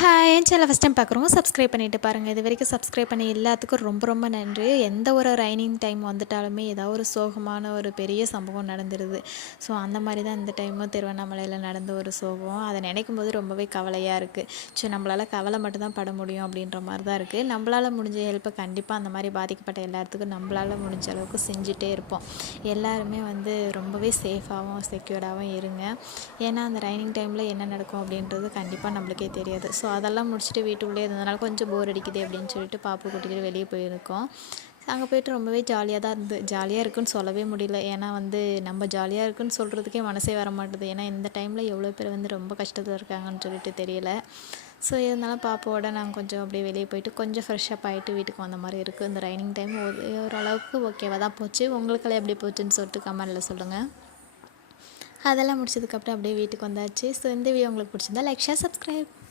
Hi என் சேனலை first time பார்க்குறவங்க subscribe பண்ணிவிட்டு பாருங்கள். இது வரைக்கும் சப்ஸ்கிரைப் பண்ணி எல்லாத்துக்கும் ரொம்ப ரொம்ப நன்றி. எந்த ஒரு ரைனிங் டைம் வந்துட்டாலுமே ஏதாவது ஒரு சோகமான ஒரு பெரிய சம்பவம் நடந்துடுது. ஸோ அந்த மாதிரி தான் இந்த டைமும் திருவண்ணாமலையில் நடந்த ஒரு சோகம். அதை நினைக்கும் போது ரொம்பவே கவலையாக இருக்குது. ஸோ நம்மளால் கவலை மட்டும்தான் பட முடியும் அப்படின்ற மாதிரி தான் இருக்குது. நம்மளால் முடிஞ்ச ஹெல்ப்பை கண்டிப்பாக அந்த மாதிரி பாதிக்கப்பட்ட எல்லாத்துக்கும் நம்மளால் முடிஞ்ச அளவுக்கு செஞ்சுட்டே இருப்போம். எல்லாருமே ரொம்பவே சேஃபாகவும் செக்யூர்டாகவும் இருங்க. ஏன்னா அந்த ரைனிங் டைமில் என்ன நடக்கும் அப்படின்றது கண்டிப்பாக நம்மளுக்கே தெரியாது. ஸோ அதெல்லாம் முடிச்சுட்டு வீட்டுக்குள்ளே இருந்ததுனால கொஞ்சம் போர் அடிக்குது அப்படின்னு சொல்லிட்டு பாப்பு கூட்டிகிட்டு வெளியே போயிருக்கோம். அங்கே போய்ட்டு ரொம்பவே ஜாலியாக தான் ஜாலியாக இருக்குன்னு சொல்லவே முடியல. ஏன்னா நம்ம ஜாலியாக இருக்குன்னு சொல்கிறதுக்கே மனசே வர மாட்டுது. ஏன்னா இந்த டைமில் எவ்வளோ பேர் ரொம்ப கஷ்டத்தில் இருக்காங்கன்னு சொல்லிட்டு தெரியல. ஸோ இருந்தாலும் பாப்பாவோட நாங்கள் கொஞ்சம் அப்படியே வெளியே போயிட்டு கொஞ்சம் ஃப்ரெஷ்ஷப் ஆகிட்டு வீட்டுக்கு வந்த மாதிரி இருக்குது. இந்த ரைனிங் டைம் ஓரளவுக்கு ஓகேவாக தான் போச்சு. உங்களுக்கெல்லாம் எப்படி போச்சுன்னு சொல்லிட்டு கமெண்டில் சொல்லுங்கள். அதெல்லாம் முடிச்சதுக்கப்புறம் அப்படியே வீட்டுக்கு வந்தாச்சு. ஸோ இந்த வீடியோ உங்களுக்கு பிடிச்சிருந்தா லைக், ஷேர், சப்ஸ்கிரைப்.